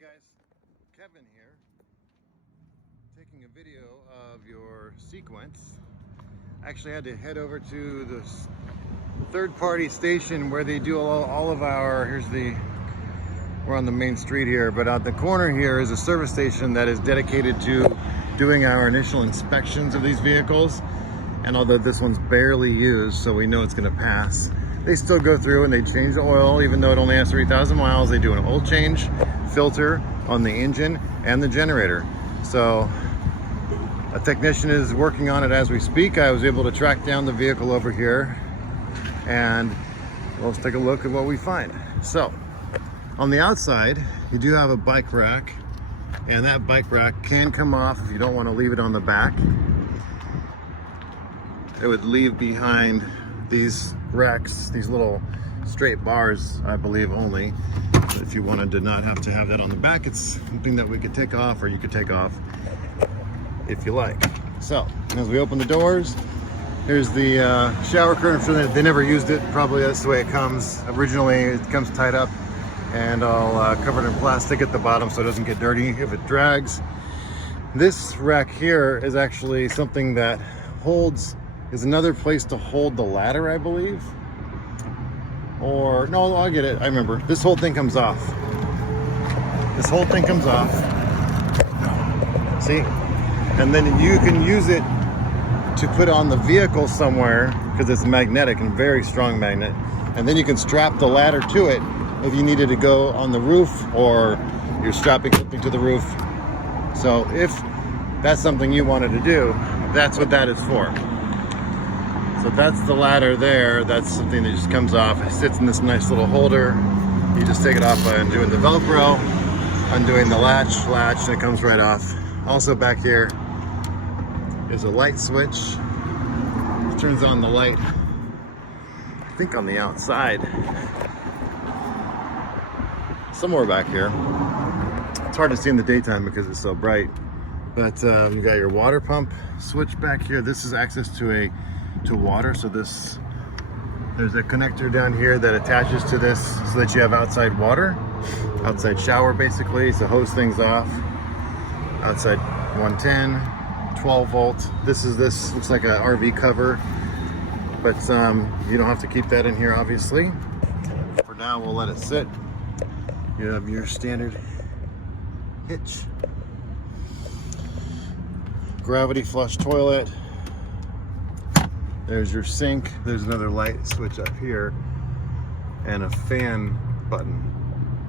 guys, Kevin here, taking a video of your sequence. Actually, I had to head over to this third-party station where they do all of our, we're on the main street here, but at the corner here is a service station that is dedicated to doing our initial inspections of these vehicles. And although this one's barely used, so we know it's gonna pass, they still go through and they change the oil. Even though it only has 3,000 miles, they do an oil change, filter on the engine and the generator. So a technician is working on it as we speak. I was able to track down the vehicle over here, and let's take a look at what we find. So on the outside, you do have a bike rack, and that bike rack can come off if you don't want to leave it on the back. It would leave behind these racks, these little straight bars, I believe only. But if you wanted to not have to have that on the back, it's something that we could take off, or you could take off if you like. So as we open the doors, here's the shower curtain. They never used it, probably that's the way it comes. Originally it comes tied up and all covered in plastic at the bottom so it doesn't get dirty if it drags. This rack here is actually something that is another place to hold the ladder, I believe. Or, no, I get it, I remember. This whole thing comes off. This whole thing comes off. See? And then you can use it to put on the vehicle somewhere, because it's magnetic and very strong magnet. And then you can strap the ladder to it if you needed to go on the roof, or you're strapping something to the roof. So if that's something you wanted to do, that's what that is for. So that's the ladder there. That's something that just comes off. It sits in this nice little holder. You just take it off by undoing the Velcro, undoing the latch, and it comes right off. Also back here is a light switch. It turns on the light, I think on the outside. Somewhere back here. It's hard to see in the daytime because it's so bright. But you got your water pump switch back here. This is access to water. So there's a connector down here that attaches to this so that you have outside water, outside shower basically. So hose things off. Outside 110, 12 volt. This looks like a RV cover, but you don't have to keep that in here obviously. For now, we'll let it sit. You have your standard hitch, gravity flush toilet. There's your sink. There's another light switch up here and a fan button.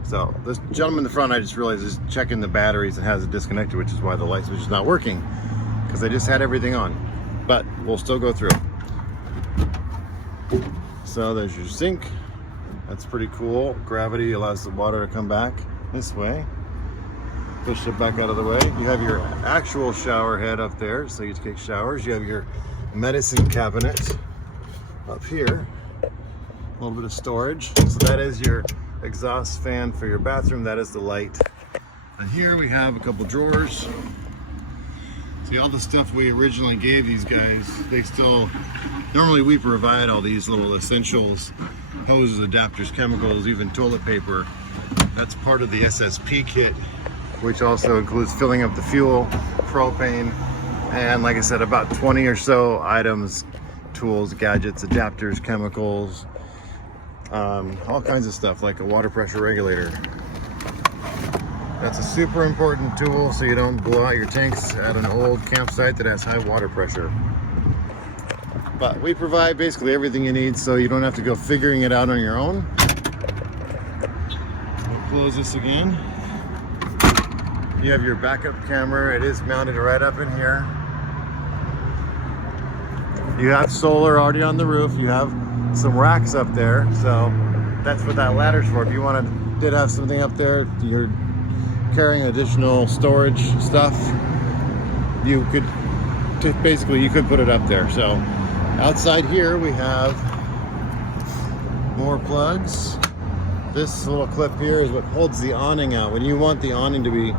So this gentleman in the front, I just realized, is checking the batteries and has it disconnected, which is why the light switch is not working, because I just had everything on. But we'll still go through. So there's your sink. That's pretty cool. Gravity allows the water to come back this way. Push it back out of the way. You have your actual shower head up there, so you take showers. You have your medicine cabinet up here. A little bit of storage. So that is your exhaust fan for your bathroom. That is the light. And here we have a couple drawers. See, all the stuff we originally gave these guys, normally we provide all these little essentials, hoses, adapters, chemicals, even toilet paper. That's part of the SSP kit, which also includes filling up the fuel, propane, and like I said, about 20 or so items, tools, gadgets, adapters, chemicals, all kinds of stuff, like a water pressure regulator. That's a super important tool so you don't blow out your tanks at an old campsite that has high water pressure. But we provide basically everything you need, so you don't have to go figuring it out on your own. We'll close this again. You have your backup camera. It is mounted right up in here. You have solar already on the roof. You have some racks up there, so that's what that ladder's for. If you did have something up there, you're carrying additional storage stuff, you could put it up there. So outside here we have more plugs. This little clip here is what holds the awning out. When you want the awning to be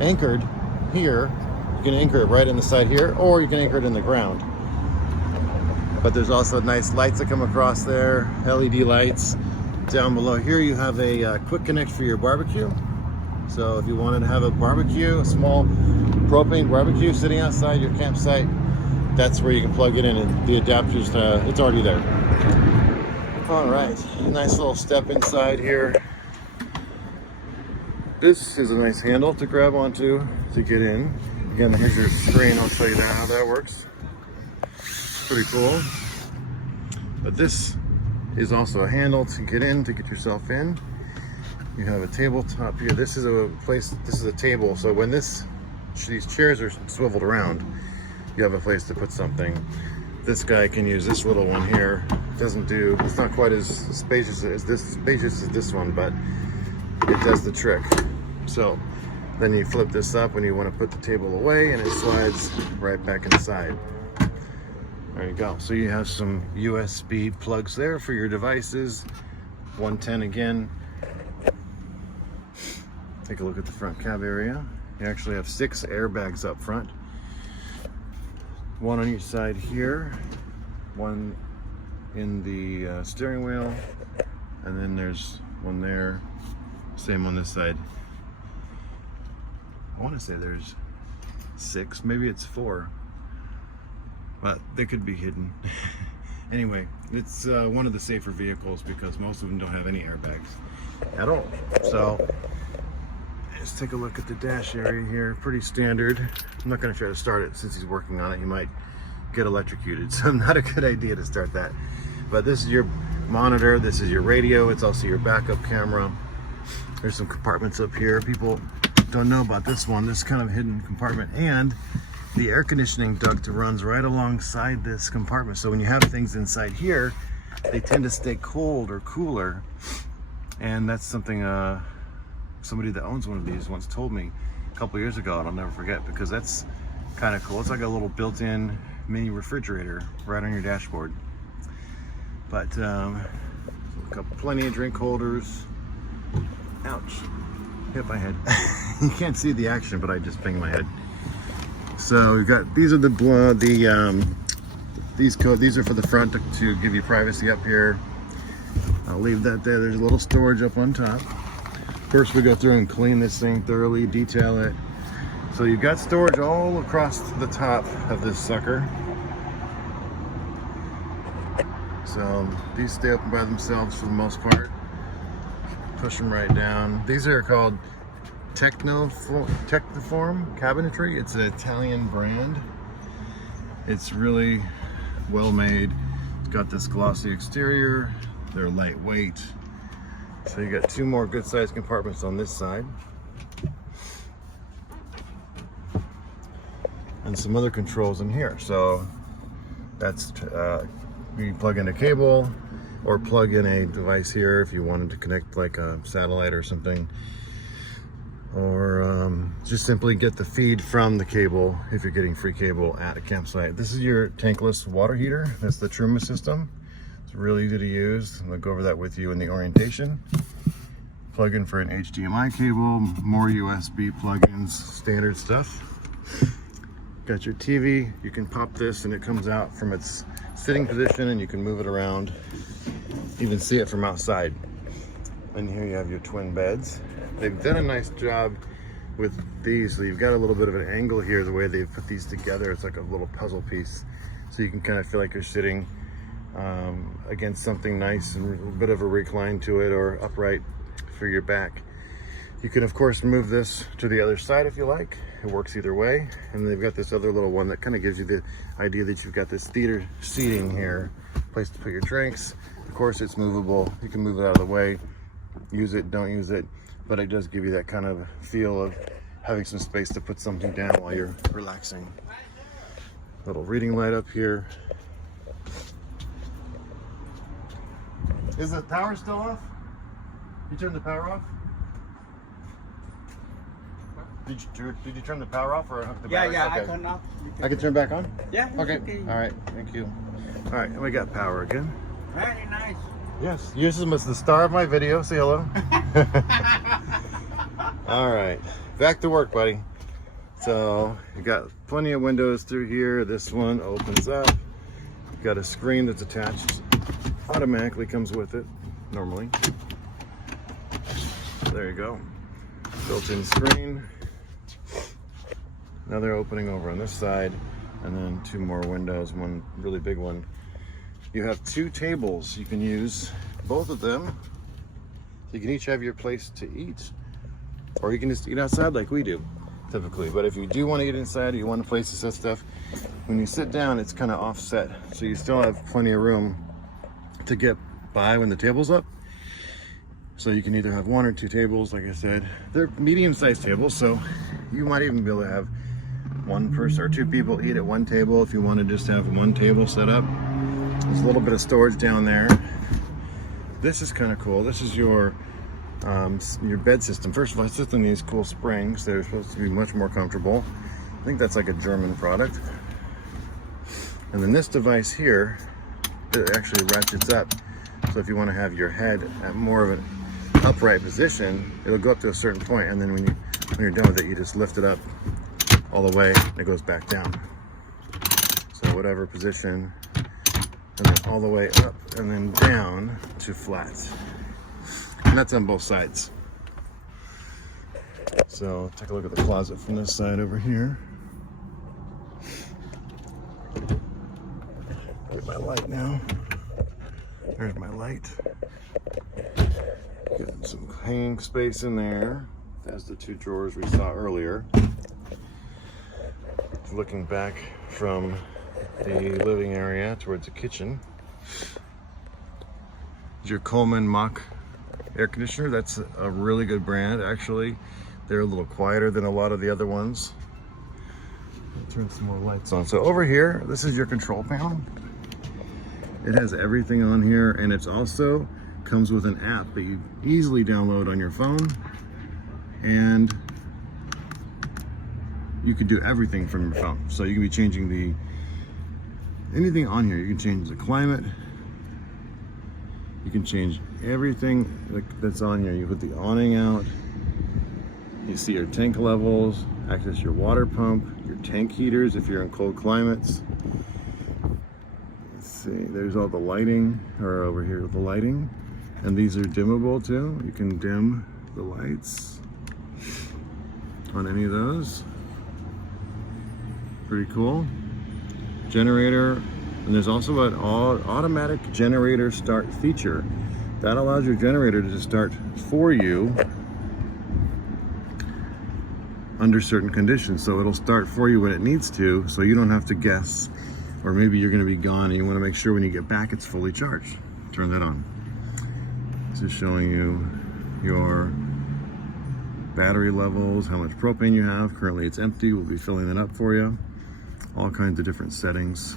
anchored here, you can anchor it right in the side here, or you can anchor it in the ground. But there's also nice lights that come across there, LED lights. Down below here you have a quick connect for your barbecue. So if you wanted to have a barbecue, a small propane barbecue sitting outside your campsite, that's where you can plug it in, and the adapter's it's already there. All right, nice little step inside here. This is a nice handle to grab onto to get in. Again, here's your screen. I'll show you how that works. Pretty cool. But this is also a handle to get in, to get yourself in. You have a tabletop here. This is a place, this is a table. So when these chairs are swiveled around, you have a place to put something. This guy can use this little one here. It's not quite as spacious as this one, but it does the trick. So then you flip this up when you want to put the table away, and it slides right back inside. There you go. So you have some USB plugs there for your devices. 110 again. Take a look at the front cab area. You actually have 6 airbags up front. 1 on each side here, 1 in the steering wheel, and then there's 1 there. Same on this side. I want to say there's 6, maybe it's 4, but they could be hidden. Anyway, it's one of the safer vehicles because most of them don't have any airbags at all. So let's take a look at the dash area here. Pretty standard. I'm not going to try to start it since he's working on it. He might get electrocuted, so not a good idea to start that. But this is your monitor. This is your radio. It's also your backup camera. There's some compartments up here. People don't know about this one. This kind of hidden compartment, and the air conditioning duct runs right alongside this compartment. So when you have things inside here, they tend to stay cold or cooler, and that's something somebody that owns one of these once told me a couple years ago, and I'll never forget, because that's kind of cool. It's like a little built-in mini refrigerator right on your dashboard. But plenty of drink holders. Ouch, hit my head. You can't see the action, but I just banged my head. So we've got, these are these are for the front to give you privacy up here. I'll leave that there. There's a little storage up on top. First we go through and clean this thing thoroughly, detail it. So you've got storage all across the top of this sucker. So these stay open by themselves for the most part. Push them right down. These are called Technoform cabinetry. It's an Italian brand. It's really well made. It's got this glossy exterior. They're lightweight. So you got 2 more good sized compartments on this side. And some other controls in here. So that's, you plug in a cable or plug in a device here if you wanted to connect like a satellite or something. Or just simply get the feed from the cable if you're getting free cable at a campsite. This is your tankless water heater. That's the Truma system. It's really easy to use. I'll go over that with you in the orientation. Plug in for an HDMI cable, more USB plugins, standard stuff. Got your TV. You can pop this and it comes out from its sitting position and you can move it around. You can see it from outside. And here you have your twin beds. They've done a nice job with these. So you've got a little bit of an angle here, the way they've put these together. It's like a little puzzle piece. So you can kind of feel like you're sitting against something nice and a bit of a recline to it, or upright for your back. You can of course move this to the other side if you like. It works either way. And they've got this other little one that kind of gives you the idea that you've got this theater seating here, place to put your drinks. Of course it's movable. You can move it out of the way, use it, don't use it, but it does give you that kind of feel of having some space to put something down while you're relaxing. Little reading light up here. Is the power still off? You turned the power off? Did you turn the power off or hook the battery? Yeah, okay. I turned off. I can turn back on? Yeah. Okay. All right. Thank you. All right. We got power again. Very nice. Yes. Yours is the star of my video. Say hello. All right. Back to work, buddy. So you got plenty of windows through here. This one opens up. You've got a screen that's attached. Automatically comes with it normally. There you go. Built-in screen. Another opening over on this side, and then 2 more windows, one really big one. You have 2 tables. You can use both of them. You can each have your place to eat, or you can just eat outside like we do typically. But if you do want to eat inside, or you want a place to set stuff, when you sit down, it's kind of offset, so you still have plenty of room to get by when the table's up. So you can either have 1 or 2 tables. Like I said, they're medium-sized tables, so you might even be able to have 1 person or 2 people eat at 1 table if you want to just have 1 table set up. There's a little bit of storage down there. This is kind of cool. This is your bed system. First of all, it's just in these cool springs. They're supposed to be much more comfortable. I think that's like a German product. And then this device here, it actually ratchets up. So if you want to have your head at more of an upright position, it'll go up to a certain point, and then when you're done with it, you just lift it up all the way and it goes back down. So whatever position, and then all the way up and then down to flat. And that's on both sides. So take a look at the closet from this side over here. Get my light now. There's my light. Getting some hanging space in there. That's the 2 drawers we saw earlier. Looking back from the living area towards the kitchen. Your Coleman Mach air conditioner. That's a really good brand, actually. They're a little quieter than a lot of the other ones. I'll turn some more lights on. So over here, this is your control panel. It has everything on here, and it's also comes with an app that you easily download on your phone, and you can do everything from your phone. So you can be changing anything on here. You can change the climate. You can change everything that's on here. You put the awning out. You see your tank levels, access your water pump, your tank heaters if you're in cold climates. Let's see, there's all the lighting, or over here the lighting. And these are dimmable too. You can dim the lights on any of those. Pretty cool. Generator, and there's also an automatic generator start feature. That allows your generator to start for you under certain conditions. So it'll start for you when it needs to, so you don't have to guess. Or maybe you're gonna be gone and you wanna make sure when you get back it's fully charged. Turn that on. Just showing you your battery levels, how much propane you have. Currently it's empty, we'll be filling that up for you. All kinds of different settings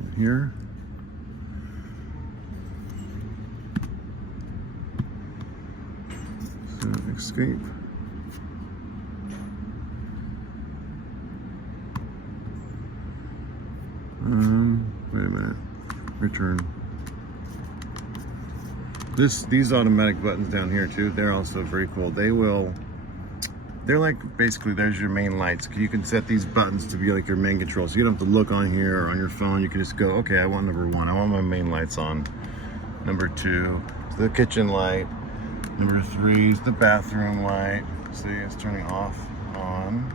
in here. So escape. Wait a minute, return. These automatic buttons down here too, they're also very cool. They're like, basically there's your main lights. You can set these buttons to be like your main control. So you don't have to look on here or on your phone. You can just go, okay, I want number 1. I want my main lights on. Number 2 is the kitchen light. Number 3 is the bathroom light. See, it's turning off, on.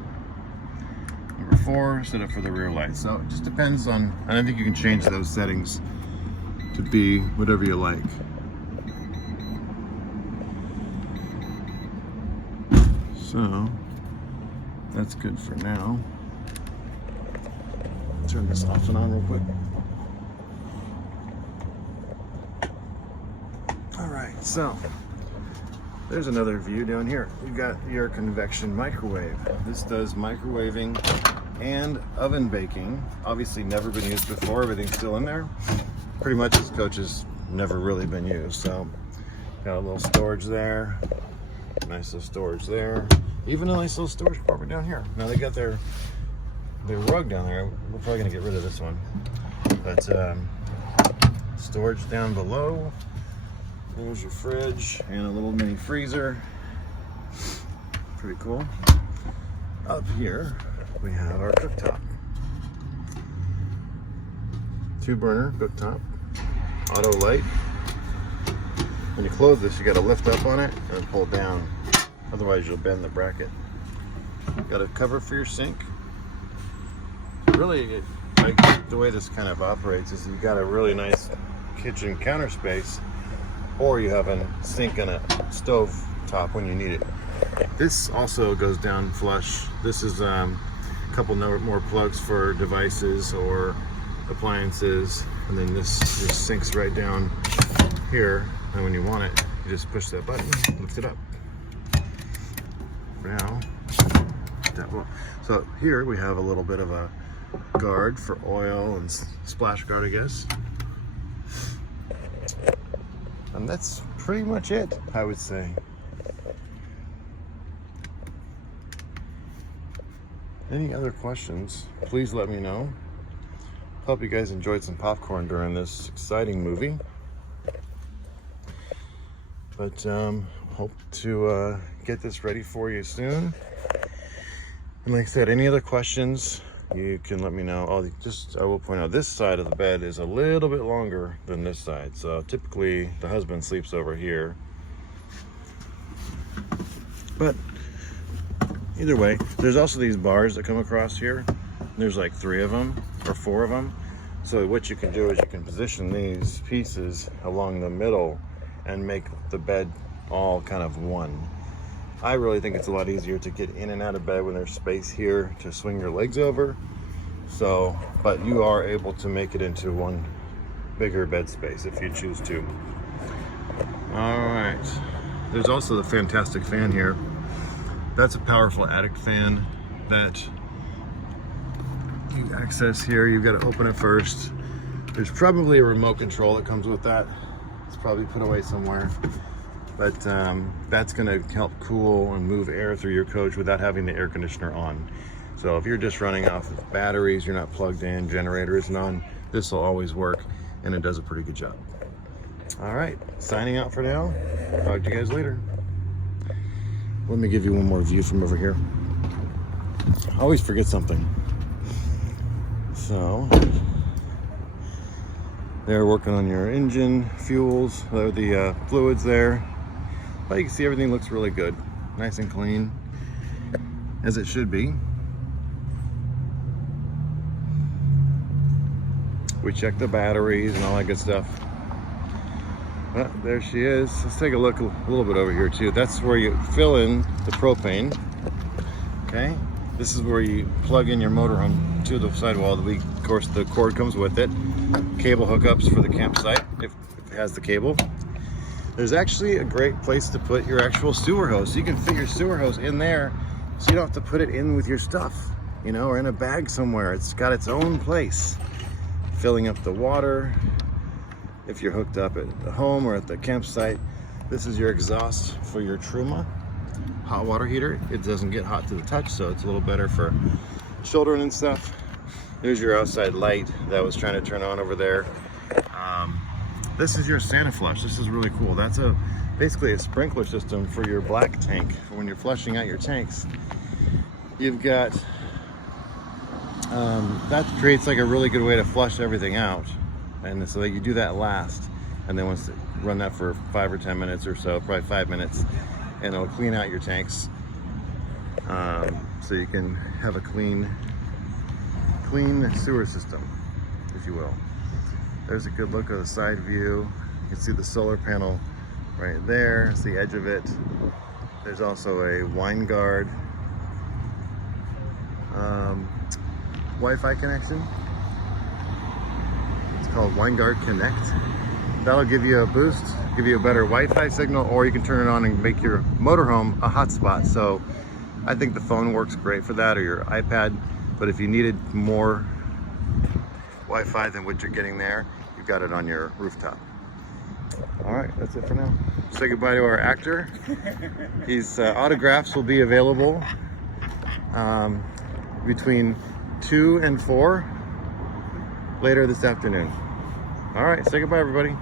Number 4, set it for the rear light. So it just depends on, and I think you can change those settings to be whatever you like. So that's good for now. Turn this off and on real quick. All right, so there's another view down here. You've got your convection microwave. This does microwaving and oven baking. Obviously never been used before, everything's still in there. Pretty much this coach has never really been used. So got a little storage there. Nice little storage there. Even a nice little storage compartment down here. Now they got their rug down there. We're probably gonna get rid of this one. But storage down below. There's your fridge and a little mini freezer. Pretty cool. Up here we have our cooktop. 2-burner cooktop. Auto light. When you close this, you got to lift up on it and pull down. otherwise you'll bend the bracket. Got a cover for your sink. Really, like the way this kind of operates is you've got a really nice kitchen counter space, or you have a sink and a stove top when you need it. This also goes down flush. This is a couple more plugs for devices or appliances, and then this just sinks right down here, and when you want it, you just push that button, lift it up. For now, so here we have a little bit of a guard for oil and splash guard, I guess. And that's pretty much it, I would say. Any other questions, please let me know. Hope you guys enjoyed some popcorn during this exciting movie. But hope to get this ready for you soon. And like I said, any other questions, you can let me know. I will point out, this side of the bed is a little bit longer than this side. So typically the husband sleeps over here. But either way, there's also these bars that come across here. There's like 3 of them or 4 of them. So what you can do is you can position these pieces along the middle and make the bed all kind of one. I really think it's a lot easier to get in and out of bed when there's space here to swing your legs over. So, but you are able to make it into one bigger bed space if you choose to. All right. There's also the fantastic fan here. That's a powerful attic fan that you access here. You've got to open it first. There's probably a remote control that comes with that. It's probably put away somewhere. But that's going to help cool and move air through your coach without having the air conditioner on. So if you're just running off of batteries, you're not plugged in, generator isn't on, this will always work, and it does a pretty good job. All right, signing out for now. Talk to you guys later. Let me give you one more view from over here. I always forget something. So they're working on your engine, fuels, the fluids there. But you can see everything looks really good. Nice and clean, as it should be. We checked the batteries and all that good stuff. Well, there she is. Let's take a look a little bit over here too. That's where you fill in the propane. Okay. This is where you plug in your motorhome to the sidewall. Of course, the cord comes with it. Cable hookups for the campsite if it has the cable. There's actually a great place to put your actual sewer hose. So you can fit your sewer hose in there, so you don't have to put it in with your stuff, you know, or in a bag somewhere. It's got its own place. Filling up the water. If you're hooked up at the home or at the campsite, this is your exhaust for your Truma hot water heater. It doesn't get hot to the touch, so it's a little better for children and stuff. There's your outside light that I was trying to turn on over there. This is your Santa flush. This is really cool. That's basically a sprinkler system for your black tank for when you're flushing out your tanks. You've got that creates like a really good way to flush everything out, and so that you do that last, and then once run that for 5 or 10 minutes or so, probably 5 minutes, and it'll clean out your tanks, so you can have a clean sewer system, if you will. There's a good look of the side view. You can see the solar panel right there. It's the edge of it. There's also a wine guard Wi-Fi connection. It's called WineGuard Connect. That'll give you a boost, give you a better Wi-Fi signal, or you can turn it on and make your motorhome a hotspot. So I think the phone works great for that, or your iPad. But if you needed more Wi-Fi than what you're getting there, you've got it on your rooftop. All right, that's it for now. Say goodbye to our actor. His autographs will be available between 2 and 4 later this afternoon. All right, say goodbye, everybody.